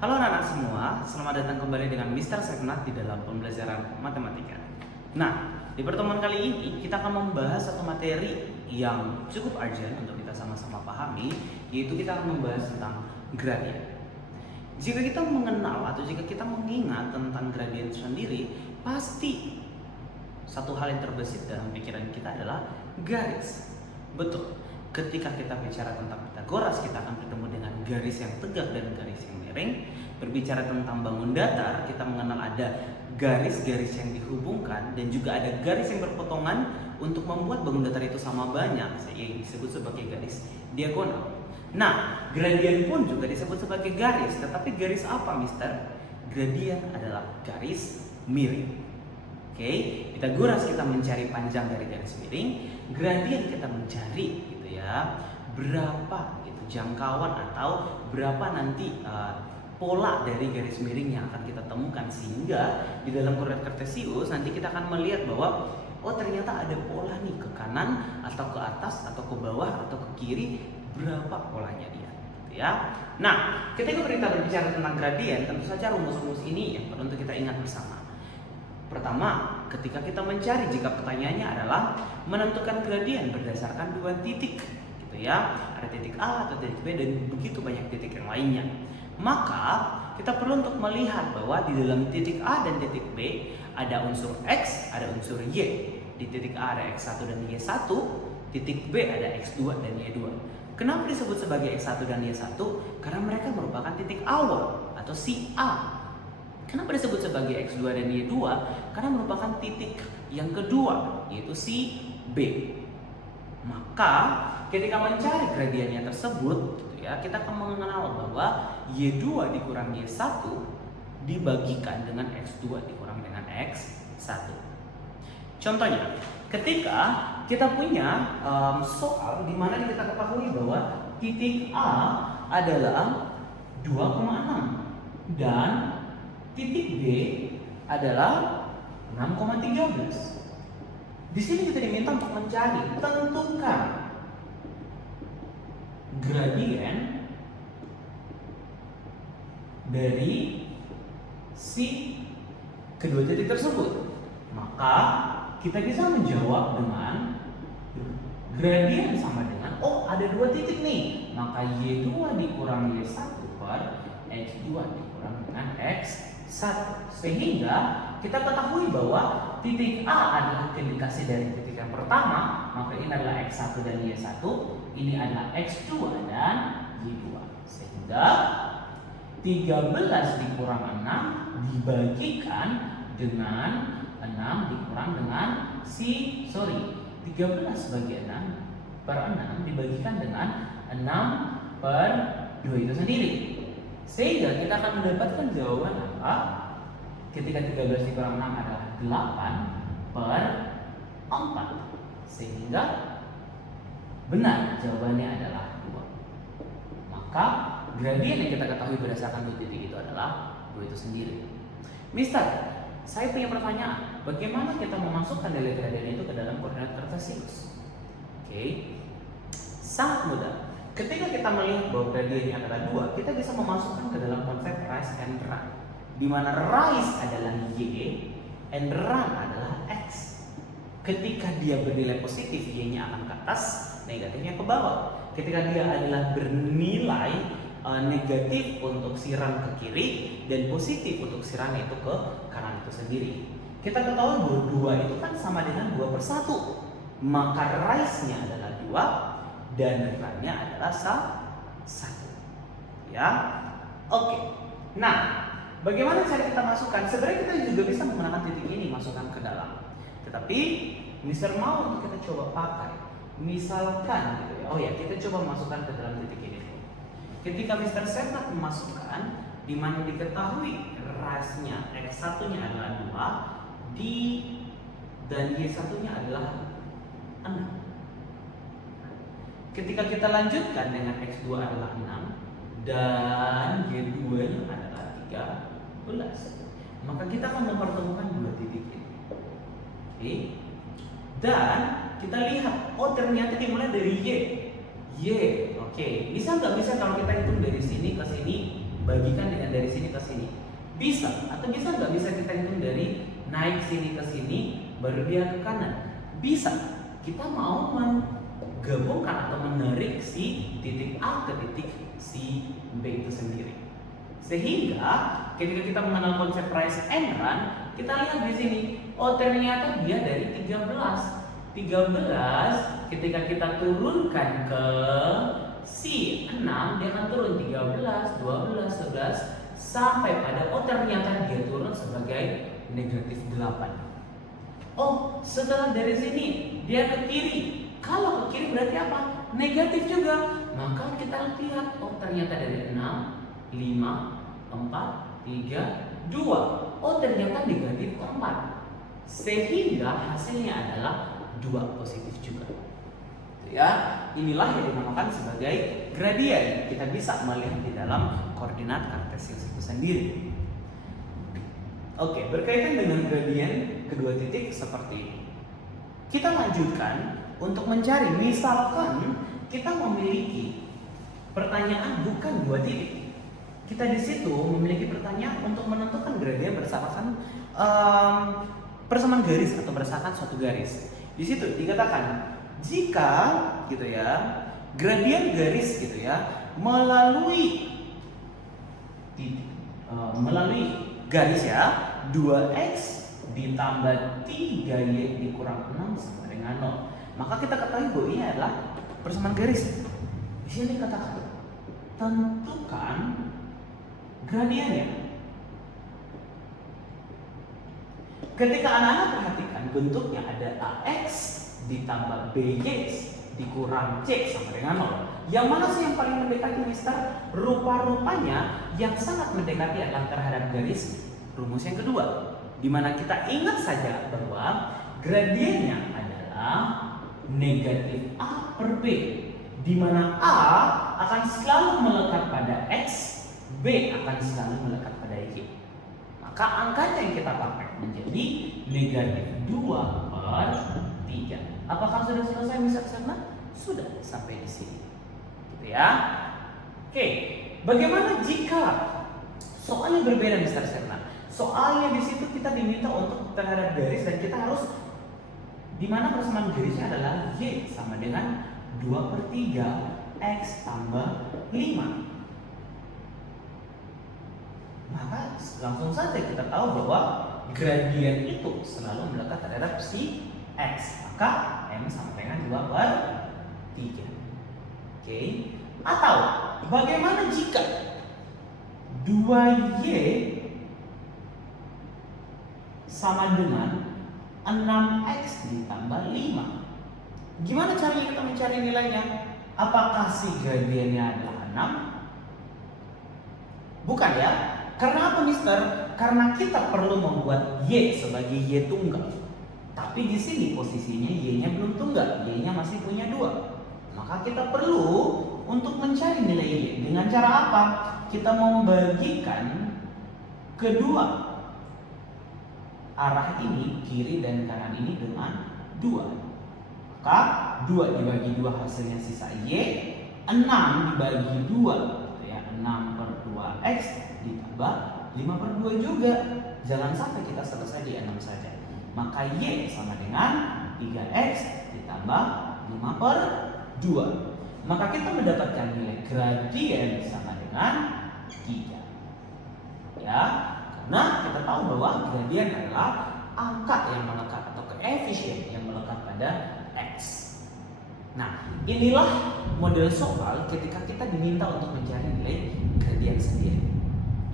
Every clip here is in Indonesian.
Halo anak-anak semua, selamat datang kembali dengan Mr. Seknat di dalam pembelajaran matematika. Nah, di pertemuan kali ini kita akan membahas satu materi yang cukup urgent untuk kita sama-sama pahami, yaitu kita akan membahas tentang gradien. Jika kita mengenal atau jika kita mengingat tentang gradien sendiri, pasti satu hal yang terbesit dalam pikiran kita adalah garis. Betul. Ketika kita bicara tentang Pythagoras, kita akan bertemu dengan garis yang tegak dan garis yang miring. Berbicara tentang bangun datar, kita mengenal ada garis-garis yang dihubungkan dan juga ada garis yang berpotongan untuk membuat bangun datar itu sama banyak, yang disebut sebagai garis diagonal. Nah, gradien pun juga disebut sebagai garis, tetapi garis apa, Mister? Gradien adalah garis miring. Oke, Pythagoras kita mencari panjang dari garis miring, gradien kita mencari berapa gitu jangkauan atau berapa nanti pola dari garis miring yang akan kita temukan, sehingga di dalam koordinat kartesius nanti kita akan melihat bahwa oh ternyata ada pola nih ke kanan atau ke atas atau ke bawah atau ke kiri, berapa polanya dia gitu ya. Nah, ketika kita berbicara tentang gradien, tentu saja rumus-rumus ini yang perlu untuk kita ingat bersama. Pertama, ketika kita mencari, jika pertanyaannya adalah menentukan gradien berdasarkan dua titik gitu ya, ada titik A atau titik B dan begitu banyak titik yang lainnya, maka kita perlu untuk melihat bahwa di dalam titik A dan titik B ada unsur X, ada unsur Y. Di titik A ada X1 dan Y1, titik B ada X2 dan Y2. Kenapa disebut sebagai X1 dan Y1? Karena mereka merupakan titik awal atau si A. Kenapa disebut sebagai X2 dan Y2? Karena merupakan titik yang kedua, yaitu si B. Maka ketika mencari gradiennya tersebut gitu ya, kita akan mengenal bahwa Y2 dikurang Y1 dibagikan dengan X2 dikurang dengan X1. Contohnya, ketika kita punya soal di mana kita ketahui bahwa titik A adalah 2,6 dan titik B adalah 6,13. Di sini kita diminta untuk mencari, tentukan gradien dari si kedua titik tersebut. Maka kita bisa menjawab dengan gradien sama dengan ada dua titik nih, maka Y2 dikurang Y1 per X2 dikurang dengan X1. Sehingga kita ketahui bahwa titik A adalah indikasi dari titik yang pertama, maka ini adalah X1 dan Y1, ini adalah X2 dan Y2. Sehingga 13 dikurang 6 dibagikan dengan 6 dikurang dengan 13 bagi 6 per 6 dibagikan dengan 6 per 2 itu sendiri. Sehingga kita akan mendapatkan jawaban apa? Ketika 13 dikurang 6 adalah 8 per 4. Sehingga benar jawabannya adalah 2. Maka gradien yang kita ketahui berdasarkan dua titik itu adalah 2 itu sendiri. Mister, saya punya pertanyaan. Bagaimana kita memasukkan nilai gradien itu ke dalam koordinat kartesius? Oke. Sangat mudah. Ketika kita melihat bahwa gradiennya adalah 2, kita bisa memasukkan ke dalam konsep rise and run, di mana rise adalah Y and run adalah X. Ketika dia bernilai positif, Y-nya akan ke atas, negatifnya ke bawah. Ketika dia adalah bernilai negatif untuk si run ke kiri dan positif untuk si run itu ke kanan itu sendiri. Kita ketahui bahwa 2 itu kan sama dengan 2/1. Maka rise-nya adalah 2 dan run-nya adalah 1. Ya. Oke. Nah, bagaimana cara kita masukkan? Sebenarnya kita juga bisa menggunakan titik ini masukkan ke dalam. Tetapi Mister mau untuk kita coba pakai. Misalkan gitu ya. Kita coba masukkan ke dalam titik ini. Ketika Mister Seknat memasukkan, di mana diketahui rise-nya X1-nya adalah 2 dan Y1-nya adalah 6. Ketika kita lanjutkan dengan X2 adalah 6 dan Y2-nya adalah 13, maka kita akan mempertemukan dua titik ini. Oke. Dan kita lihat, ternyata dimulai dari Y. Oke. Bisa nggak kalau kita hitung dari sini ke sini bagikan dengan dari sini ke sini. Bisa atau bisa nggak bisa kita hitung dari naik sini ke sini baru dia ke kanan? Bisa. Kita mau menggabungkan atau menarik si titik A ke titik si B itu sendiri. Sehingga ketika kita mengenal konsep rise and run, kita lihat di sini, oh ternyata dia dari 13 ketika kita turunkan ke si 6, dia akan turun 13, 12, 11 sampai pada oh ternyata dia turun sebagai negatif 8. Oh, setelah dari sini dia ke kiri. Kalau ke kiri berarti apa? Negatif juga. Maka kita lihat, oh ternyata dari 6, 5, 4, 3, 2. Oh ternyata negatif 4. Sehingga hasilnya adalah 2 positif juga. Ya, inilah yang dinamakan sebagai gradien. Kita bisa melihat di dalam koordinat kartesius itu sendiri. Oke, berkaitan dengan gradien kedua titik seperti ini. Kita lanjutkan untuk mencari, misalkan kita memiliki pertanyaan bukan 2 titik. Kita di situ memiliki pertanyaan untuk menentukan gradien berdasarkan persamaan garis atau berdasarkan suatu garis. Di situ dikatakan jika gitu ya, gradien garis gitu ya melalui garis ya 2x ditambah 3y dikurang 6 sama dengan 0. Maka kita ketahui bahwa ini adalah persamaan garis. Di sini dikatakan tentukan gradiennya. Ketika anak-anak perhatikan bentuknya ada ax ditambah by dikurang c sama dengan 0. Yang mana sih yang paling mendekati, Mister? Rupa-rupanya yang sangat mendekati adalah terhadap garis rumus yang kedua, di mana kita ingat saja bahwa gradiennya adalah negatif A per B, di mana A akan selalu melekat pada X, B akan selalu melekat pada Y. Maka angkanya yang kita pakai menjadi negatif 2 per 3. Apakah sudah selesai, Mister Serna? Sudah sampai di sini. Gitu ya. Oke, bagaimana jika soalnya berbeda, Mister Serna? Soalnya di situ kita diminta untuk terhadap garis dan kita harus di mana persamaan garisnya adalah Y sama dengan 2 per 3 X tambah 5. Maka langsung saja kita tahu bahwa gradien itu selalu melekat terhadap si X. Maka M sama dengan 2 per 3. Oke. Atau bagaimana jika 2Y sama dengan 6x ditambah 5. Gimana caranya kita mencari nilainya? Apakah si gradiennya adalah 6? Bukan ya. Karena apa, Mister? Karena kita perlu membuat y sebagai y tunggal. Tapi di sini posisinya y-nya belum tunggal, y-nya masih punya 2. Maka kita perlu untuk mencari nilai y. Dengan cara apa? Kita membagikan kedua arah ini, kiri dan kanan ini dengan 2. Maka 2 dibagi 2 hasilnya sisa y, 6 dibagi 2 ya, 6 per 2x ditambah 5 per 2 juga. Jangan sampai kita selesai di 6 saja. Maka y sama dengan 3x ditambah 5 per 2. Maka kita mendapatkan nilai gradien sama dengan 3. Ya, karena kita tahu bahwa gradien adalah angka yang melekat atau koefisien yang melekat pada x. Nah, inilah model soal ketika kita diminta untuk mencari nilai gradien sendiri.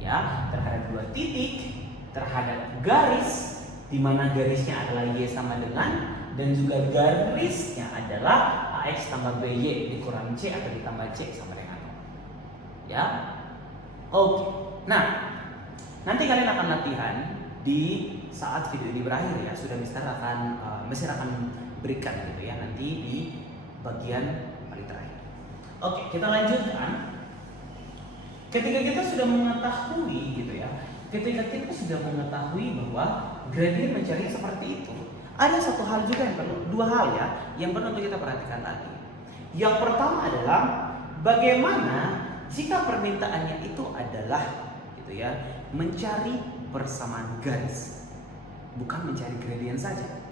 Ya, terhadap 2 titik, terhadap garis, di mana garisnya adalah y sama dengan, dan juga garisnya adalah ax tambah by dikurang c atau ditambah c sama dengan 0. Ya, oke. Nah, nanti kalian akan latihan di saat video ini berakhir ya. Sudah Mister akan berikan gitu ya nanti di bagian paling terakhir. Oke, kita lanjutkan. Ketika kita sudah mengetahui gitu ya, ketika kita sudah mengetahui bahwa gradien mencari seperti itu, ada satu hal juga yang perlu, 2 hal ya, yang perlu untuk kita perhatikan tadi. Yang pertama adalah bagaimana jika permintaannya itu adalah gitu ya, mencari persamaan garis, bukan mencari gradient saja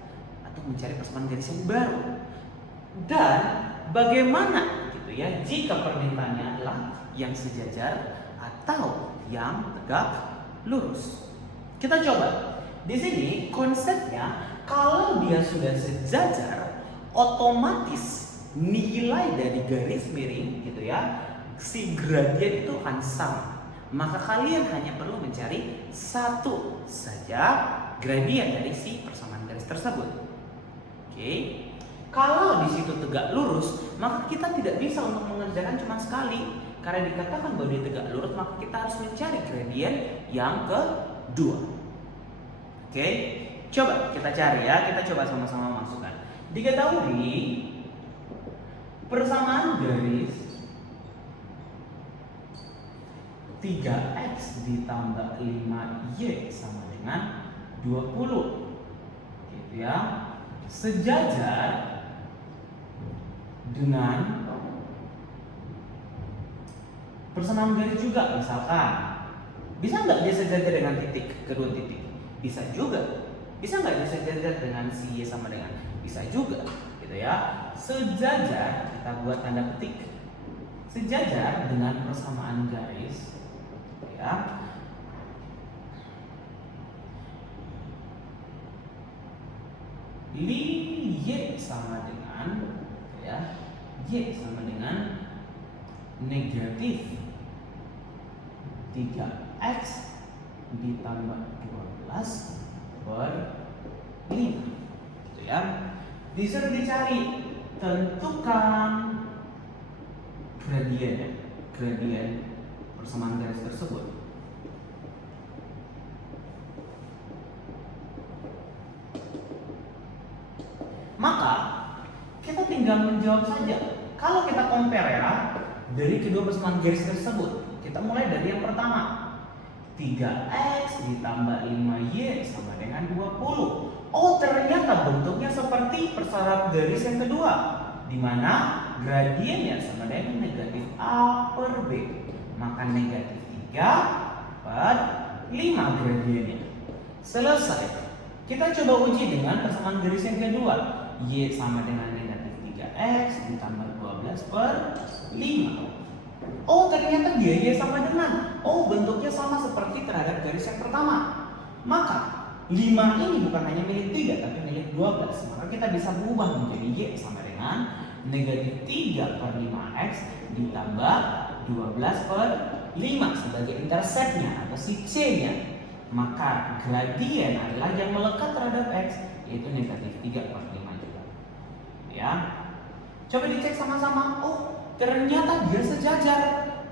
atau mencari persamaan garis yang baru. Dan bagaimana gitu ya jika permintaannya adalah yang sejajar atau yang tegak lurus? Kita coba. Di sini konsepnya kalau dia sudah sejajar, otomatis nilai dari garis miring gitu ya, si gradien itu akan sama. Maka kalian hanya perlu mencari satu saja gradien dari si persamaan garis tersebut. Oke. Kalau di situ tegak lurus, maka kita tidak bisa untuk mengerjakan cuma sekali. Karena dikatakan bahwa dia tegak lurus, maka kita harus mencari gradien yang kedua. Oke, coba kita cari ya, kita coba sama-sama masukkan. Diketahui persamaan garis 3x ditambah 5y sama dengan 20 gitu ya, sejajar dengan persamaan garis juga. Misalkan, bisa nggak dia sejajar dengan titik, kedua titik? Bisa juga. Bisa nggak dia sejajar dengan si y sama dengan? Bisa juga, gitu ya. Sejajar, kita buat tanda petik. Sejajar dengan persamaan garis, ya. Y sama dengan, ya, y sama dengan negatif 3x ditambah 12 per 5 gitu ya. Disuruh dicari, tentukan gradien persamaan garis tersebut. Maka kita tinggal menjawab saja. Kalau kita compare ya, dari kedua persamaan garis tersebut, kita mulai dari yang pertama. 3x ditambah 5y sama dengan 20. Oh, ternyata bentuknya seperti persamaan garis yang kedua, di mana gradiennya sama dengan negatif a per b. Maka negatif 3 per 5 gradiennya. Selesai. Kita coba uji dengan persamaan garis yang kedua. Y sama dengan negatif 3x ditambah 12 per 5. Oh, ternyata dia y sama dengan, oh, bentuknya sama seperti terhadap garis yang pertama. Maka 5 ini bukan hanya milik 3 tapi milik 12. Maka kita bisa berubah menjadi y sama dengan negatif 3 per 5x ditambah 12 per 5 sebagai interceptnya atau si c-nya. Maka gradien adalah yang melekat terhadap x, yaitu negatif 3 per 5 juga. Ya. Coba dicek sama-sama. Oh, ternyata dia sejajar.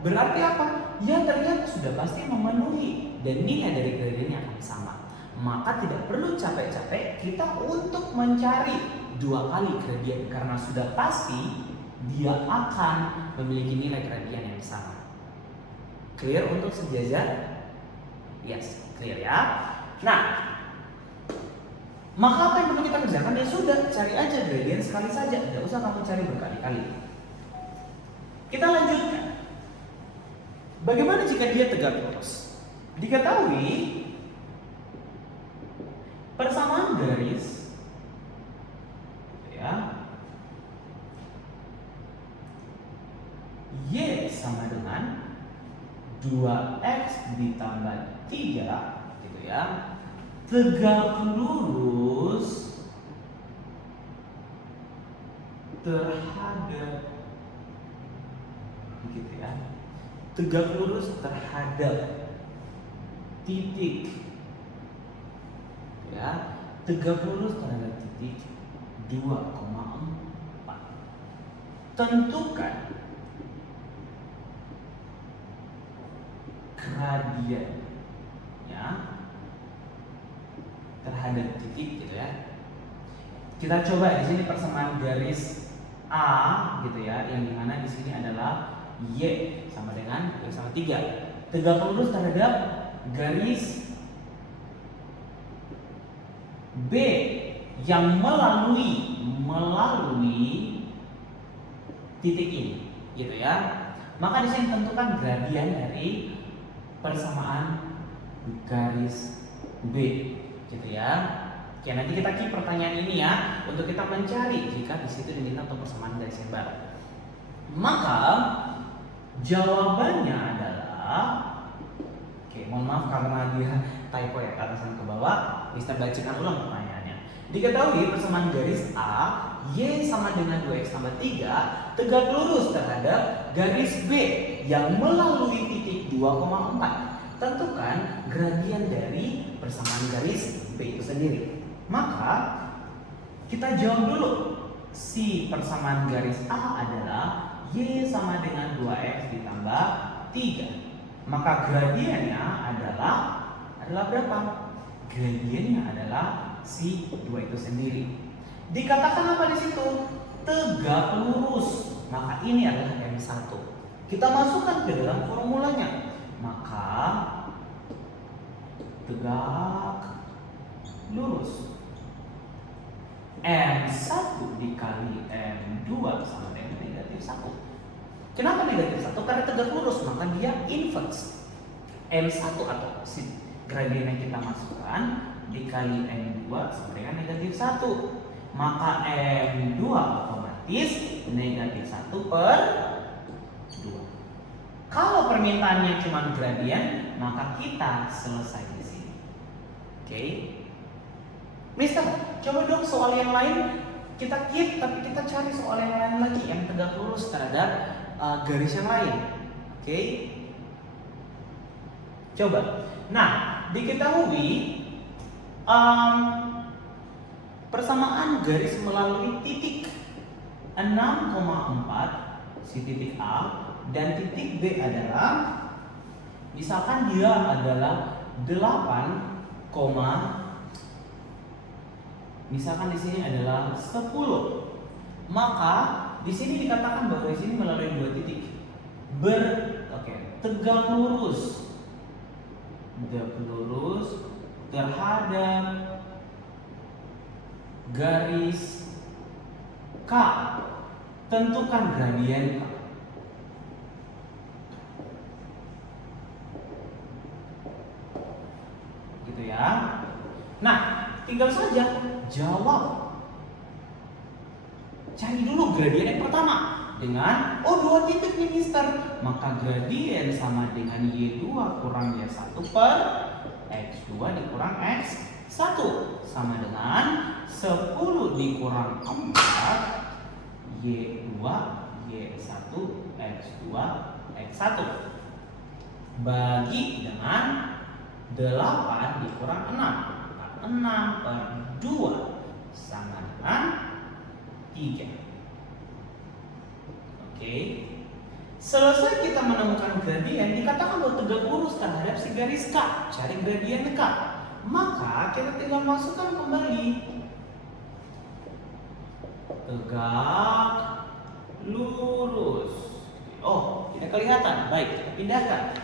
Berarti apa? Ya, ternyata sudah pasti memenuhi dan nilai dari gradiennya akan sama. Maka tidak perlu capek-capek kita untuk mencari 2 kali gradien karena sudah pasti dia akan memiliki nilai gradien yang sama. Clear untuk sejajar? Yes, clear ya. Nah, maka apa yang perlu kita kerjakan? Ya sudah, cari aja gradien sekali saja, tidak usah kamu cari berkali-kali. Kita lanjutkan. Bagaimana jika dia tegak lurus? Diketahui persamaan garis, ya, y sama dengan 2x ditambah 3 gitu ya, tegak lurus terhadap gitu ya, tegak lurus terhadap titik, ya, tegak lurus terhadap titik 2,4. Tentukan gradien ya terhadap titik gitu ya. Kita coba di sini persamaan garis A gitu ya, yang dimana di sini adalah y sama dengan y sama 3. Tegak lurus terhadap garis B yang melalui titik ini gitu ya. Maka di sini tentukan gradien dari persamaan garis B, gitu ya. Oke, nanti kita keep pertanyaan ini ya untuk kita mencari jika di situ diminta untuk persamaan garis yang baru. Maka jawabannya adalah, oke, mohon maaf karena dia typo ya ke atas dan ke bawah. Mister bacakan ulang pertanyaannya. Diketahui persamaan garis A Y sama dengan 2x tambah 3 tegak lurus terhadap garis B yang melalui titik 2,4. Tentukan gradien dari persamaan garis B itu sendiri. Maka kita jawab dulu. Si persamaan garis A adalah Y sama dengan 2x ditambah 3. Maka gradiennya adalah berapa? Gradiennya adalah si 2 itu sendiri. Dikatakan apa di situ? Tegak lurus. Maka ini adalah M1. Kita masukkan ke dalam formulanya. Maka tegak lurus M1 dikali M2 sama dengan negatif 1. Kenapa negatif 1? Karena tegak lurus, maka dia inverse. M1 atau si gradien yang kita masukkan dikali M2 sama dengan negatif 1. Maka M2 otomatis negatif 1 per 2. Kalau permintaannya cuma gradien, maka kita selesai di sini. Oke. Mister, coba dong soal yang lain kita keep, tapi kita cari soal yang lain lagi yang tegak lurus terhadap garis yang lain. Oke. Coba. Nah, diketahui persamaan garis melalui titik 6,4 si titik A dan titik B adalah, misalkan dia adalah 8, misalkan di sini adalah 10, maka di sini dikatakan bahwa di sini melalui dua titik tegak lurus terhadap garis K. Tentukan gradien K. Gitu ya. Nah, tinggal saja jawab. Cari dulu gradien yang pertama dengan dua titik nih mister. Maka gradien sama dengan Y2 kurang Y1 per X2 dikurang X1 sama dengan 10 dikurang 4 Y2 Y1 X2 X1 bagi dengan 8 dikurang 6 6 per 2 sama dengan 3. Oke. Selesai kita menemukan gradien, dikatakan bahwa tegak lurus terhadap si garis K. Cari gradien K. Maka kita tinggal masukkan kembali tegak lurus. Oh, tidak kelihatan. Baik, kita pindahkan.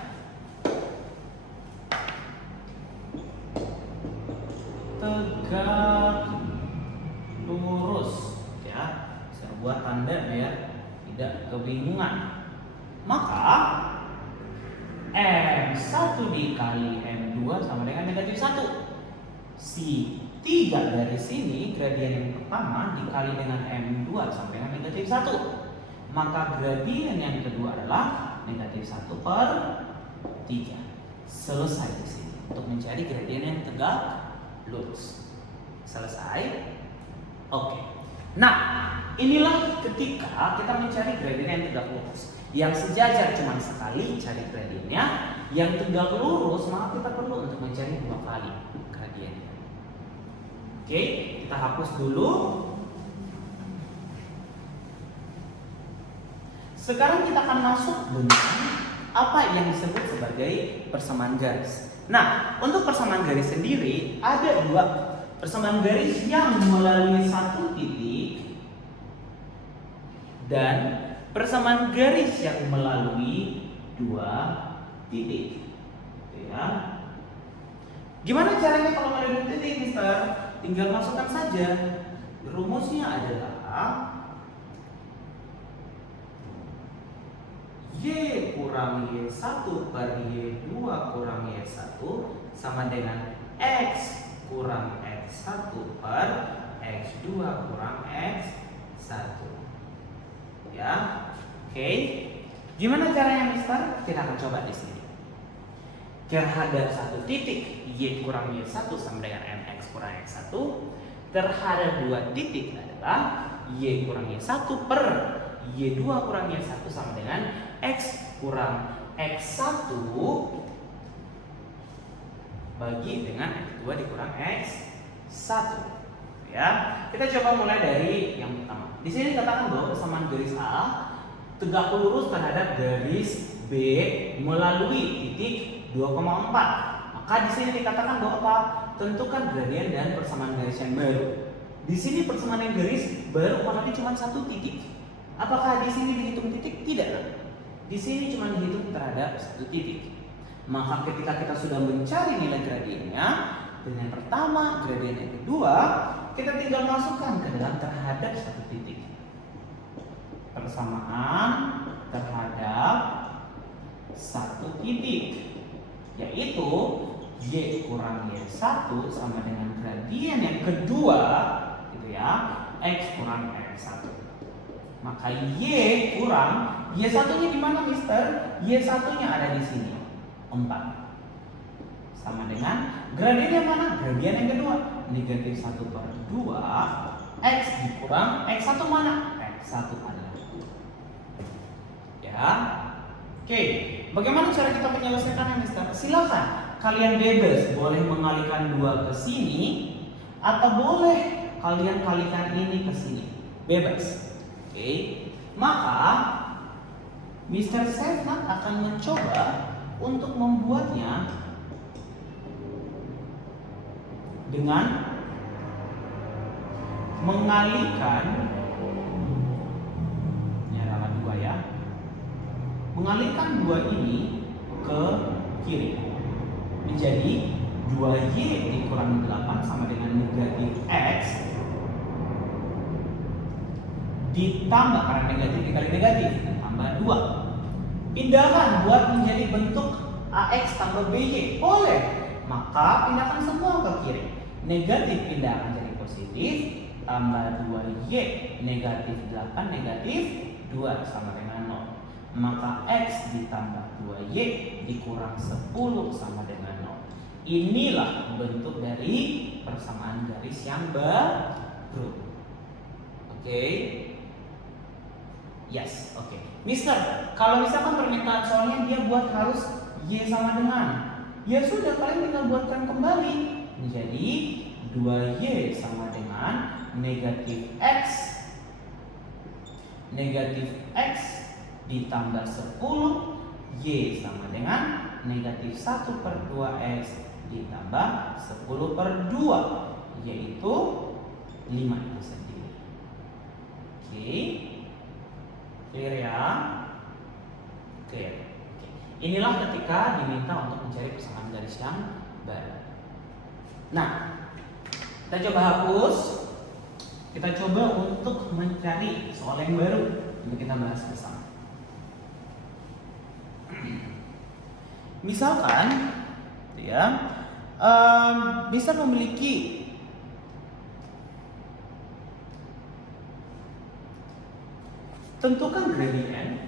Tegak lurus. Ya, saya buat tanda biar tidak kebingungan. Maka M1 dikali M2 sama dengan negatif 1. Si 3 dari sini gradien yang pertama dikali dengan M2 sama dengan negatif 1. Maka gradien yang kedua adalah negatif 1 per 3. Selesai di sini untuk mencari gradien yang tegak lurus. Selesai? Oke. Nah, inilah ketika kita mencari gradien yang tegak lurus. Yang sejajar cuma sekali cari gradiennya, yang tegak lurus maka kita perlu untuk mencari 2 kali gradiennya. Oke, kita hapus dulu. Sekarang kita akan masuk dengan apa yang disebut sebagai persamaan garis. Nah, untuk persamaan garis sendiri ada 2. Persamaan garis yang melalui satu titik dan persamaan garis yang melalui 2 titik. Ya. Gimana caranya kalau melalui 2 titik, mister? Tinggal masukkan saja. Rumusnya adalah Y kurang Y1 per Y2 kurang Y1 sama dengan X kurang X1 per X2 kurang X1. Ya, oke. Gimana caranya, Mister? Kita akan coba di sini. Terhadap satu titik Y kurang Y1 sama dengan MX kurang X1, terhadap dua titik adalah Y kurang Y1 per Y2 kurang Y1 sama dengan X kurang X1 bagi dengan X2 dikurang X1. Ya, kita coba mulai dari yang pertama. Di sini katakan bahwa persamaan garis A tegak lurus terhadap garis B melalui titik 2,4. Maka di sini dikatakan bahwa apa? Tentukan gradien dan persamaan garis yang baru. Di sini persamaan garis baru tapi cuma satu titik. Apakah di sini dihitung titik? Tidak. Di sini cuma dihitung terhadap satu titik. Maka ketika kita sudah mencari nilai gradiennya, dengan pertama, gradien yang kedua, kita tinggal masukkan ke dalam terhadap satu titik. Persamaan terhadap satu titik, yaitu Y kurang Y1 sama dengan gradien yang kedua, gitu ya, X kurang X1. Maka Y kurang Y1-nya di mana, Mister? Y1-nya ada di sini, 4. Sama dengan gradien yang mana? Gradien yang kedua, negatif 1 per 2 X dikurang X1 mana? X1 adalah 2. Ya. Oke, bagaimana cara kita menyelesaikannya, Mister? Silakan, kalian bebas boleh mengalihkan 2 ke sini atau boleh kalian kalikan ini ke sini. Bebas. Oke. Maka Mr. Sefnat akan mencoba untuk membuatnya dengan mengalihkan, ini adalah 2 ya, mengalihkan 2 ini ke kiri menjadi 2Y dikurang 8 sama dengan negatif X ditambah, karena negatif dikali negatif, tambah 2. Pindahkan buat menjadi bentuk AX tambah BY. Boleh. Maka pindahkan semua ke kiri. Negatif pindahkan jadi positif, tambah 2Y negatif 8 negatif 2 sama dengan 0. Maka X ditambah 2Y dikurang 10 sama dengan 0. Inilah bentuk dari persamaan garis yang baru. Oke. Yes, oke. Mister, kalau misalkan permintaan soalnya dia buat harus Y sama dengan, ya sudah, kalian tinggal buatkan kembali menjadi 2Y sama dengan negatif X ditambah 10 Y sama dengan negatif 1 per 2X ditambah 10 per 2, yaitu 5 itu sendiri. Oke. Clear ya? Clear. Inilah ketika diminta untuk mencari persamaan garis yang baru. Nah, kita coba hapus. Kita coba untuk mencari soal yang baru untuk kita bahas bersama. Misalkan, ya, bisa memiliki tentukan gradien,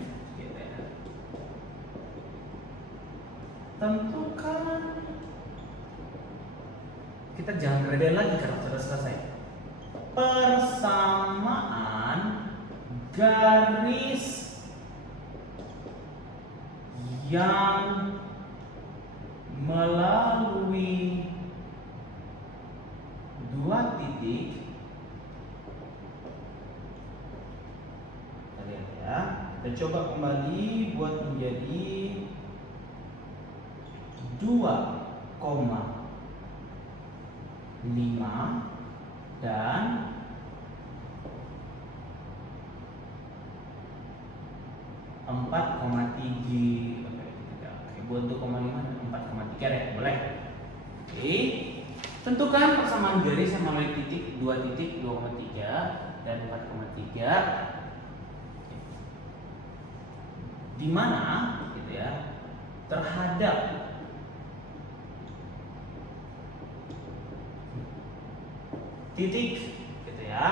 tentukan, kita jangan gradien lagi karena sudah selesai. Persamaan garis yang melalui 2 titik. Kita lihat ya. Kita coba kembali buat menjadi 2,5 dan 4,3. Oke, buat 2,5 dan 4,3 ya, boleh. Oke. Tentukan persamaan garis yang melalui titik 2 titik 2,3 dan 4,3 di mana gitu ya, terhadap titik gitu ya,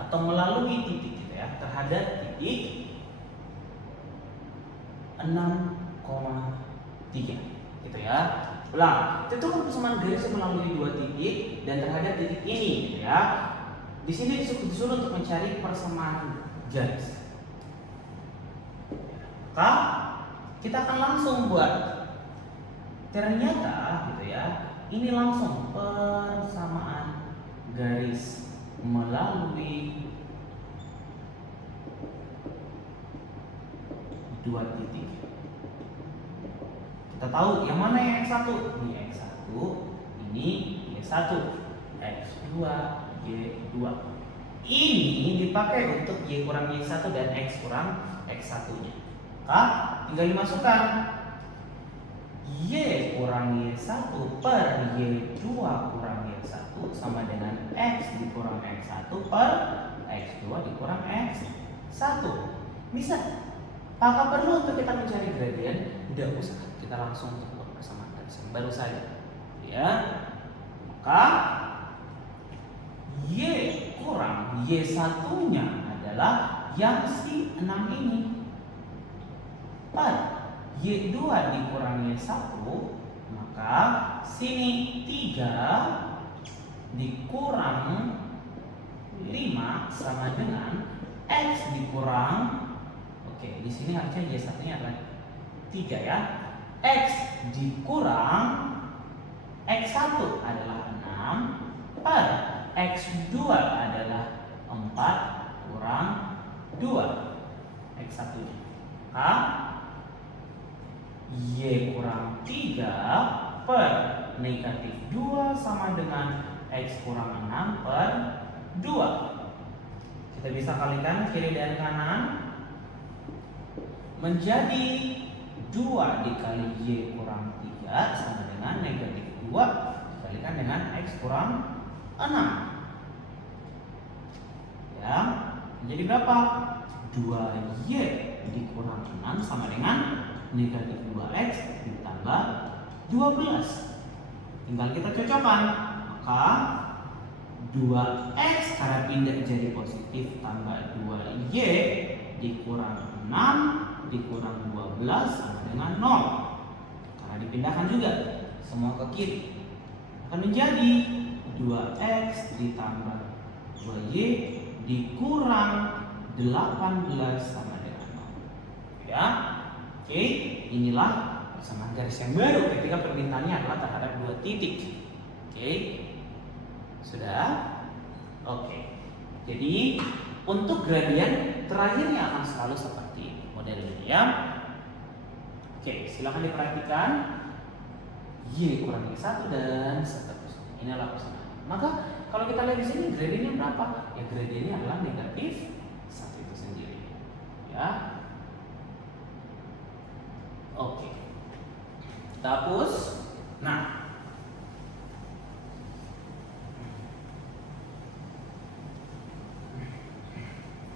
atau melalui titik gitu ya, terhadap titik 6,3 gitu ya. Ulang, tentukan persamaan garis melalui dua titik dan terhadap titik ini gitu ya. Di sini disuruh untuk mencari persamaan garis. Maka kita akan langsung buat. Ternyata gitu ya, ini langsung persamaan garis melalui dua titik. Kita tahu yang mana yang X1? Ini X1, ini Y1, X2, Y2. Ini dipakai untuk Y kurang Y1 dan X kurang X1-nya. Maka tinggal dimasukkan Y kurang Y1 per Y2 kurang Y1 sama dengan X dikurang X1 per X2 dikurang X1. Bisa. Apakah perlu untuk kita mencari gradien? Tidak usah, kita langsung untuk buat persamaan garis yang baru saja. Ya, maka Y kurang Y1-nya adalah yang si 6 ini per Y2 dikurang Y1, maka sini 3 dikurang 5 sama dengan X dikurang, oke, di sini harusnya Y1-nya adalah 3 ya. X dikurang X1 adalah 6 per X2 adalah 4 kurang 2 X1-nya. Maka Y kurang 3 per negatif 2 sama dengan X kurang 6 per 2. Kita bisa kalikan kiri dan kanan menjadi 2 dikali Y kurang 3 sama dengan negatif 2 dikalikan dengan X kurang 6. Ya, menjadi berapa? 2Y dikurang 6 sama dengan negatif 2X ditambah 12. Tinggal kita cocokkan. Maka 2X karena pindah jadi positif tambah 2Y dikurang 6 dikurang 12 sama dengan 0. Karena dipindahkan juga semua ke kiri, akan menjadi 2X ditambah 2Y dikurang 18 sama dengan 0. Ya. Oke, inilah persamaan garis yang baru ketika permintaannya adalah terhadap dua titik. Oke, sudah? Oke. Jadi untuk gradien terakhirnya akan selalu seperti ini modelnya ya. Oke, silahkan diperhatikan Y kurang Y1 dan seterusnya. Ini adalah persamaan. Maka kalau kita lihat di sini gradiennya berapa? Ya gradiennya adalah negatif 1 itu sendiri. Ya. Oke, kita hapus. Nah,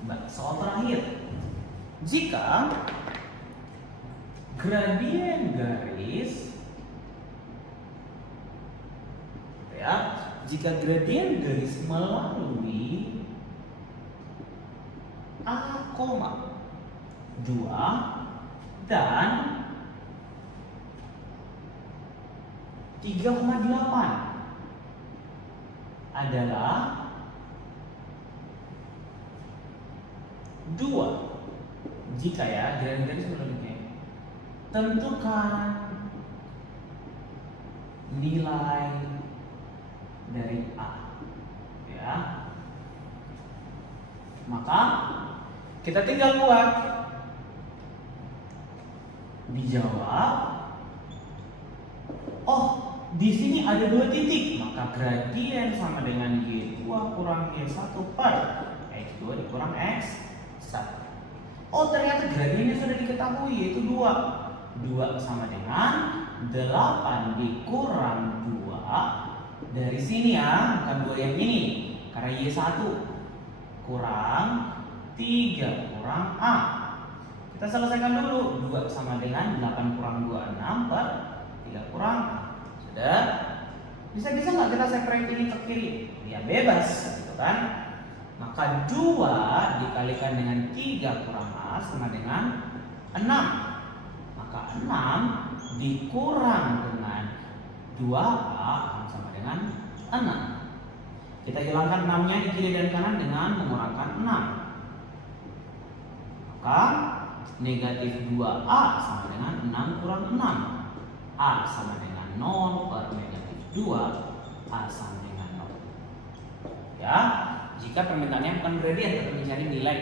baik, soal terakhir. Jika gradien garis, ya, jika gradien garis melalui A, 2 dan 3,8 adalah 2. Jika ya, garis melalui, tentukan nilai dari A. Ya. Maka kita tinggal buat. Dijawab. Oh, di sini ada dua titik, maka gradien sama dengan Y2 kurang Y1 per X2 dikurang X1. Oh, ternyata gradiennya sudah diketahui, yaitu 2. 2 sama dengan 8 dikurang 2 dari sini ya, bukan 2 yang ini, karena Y1 kurang 3 kurang A. Kita selesaikan dulu. 2 sama dengan 8 kurang 2, 6 per 3 kurang 6. Sudah? Bisa-bisa nggak kita separate ini ke kiri? Ya bebas, gitu kan? Maka 2 dikalikan dengan 3 kurang A sama dengan 6. Maka 6 dikurang dengan 2A akan sama dengan 6. Kita hilangkan 6-nya di kiri dan kanan dengan mengurangkan 6. Maka negatif 2A sama dengan 6 kurang 6. A sama dengan 0 per negatif 2. A sama dengan 0. Ya, jika permintaannya bukan gradient tapi mencari nilai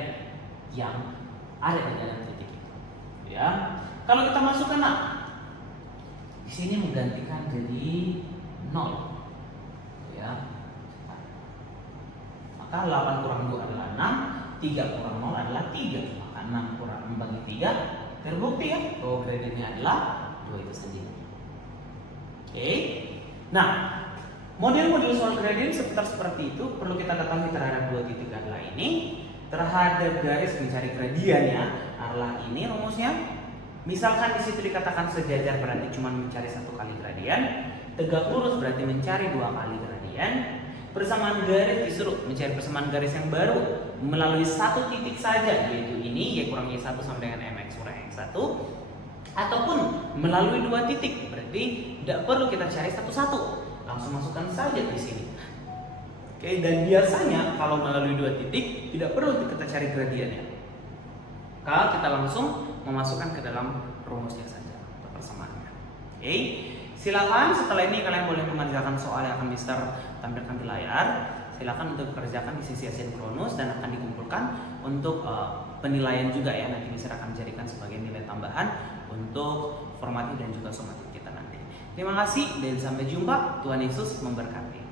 yang ada di dalam titik itu. Ya, kalau kita masukkan di sini menggantikan jadi 0. Ya. Maka 8 kurang 2 adalah 6, 3 kurang 0 adalah 3. Maka 6 kurang 6 bagi 3 terbukti ya bahwa gradientnya adalah 2 itu sendiri. Oke. Nah, model-model soal gradient seperti itu perlu kita ketahui terhadap 2 titik adalah ini. Terhadap garis mencari gradiennya adalah ini rumusnya. Misalkan di situ dikatakan sejajar berarti cuma mencari 1 kali gradien, tegak lurus berarti mencari 2 kali gradien, persamaan garis disuruh mencari persamaan garis yang baru melalui 1 titik saja, yaitu ini y kurang y1 sama dengan mx kurang x1, ataupun melalui 2 titik, berarti tidak perlu kita cari satu-satu, langsung masukkan saja di sini. Oke, dan biasanya kalau melalui 2 titik tidak perlu kita cari gradiennya. Kalau kita langsung memasukkan ke dalam rumusnya saja atau persamaannya. Oke, silakan setelah ini kalian boleh mengerjakan soal yang akan Mister tampilkan di layar. Silakan untuk kerjakan di sisi asinkronus dan akan dikumpulkan untuk penilaian juga ya. Nanti Mister akan jadikan sebagai nilai tambahan untuk formatif dan juga sumatif kita nanti. Terima kasih dan sampai jumpa. Tuhan Yesus memberkati.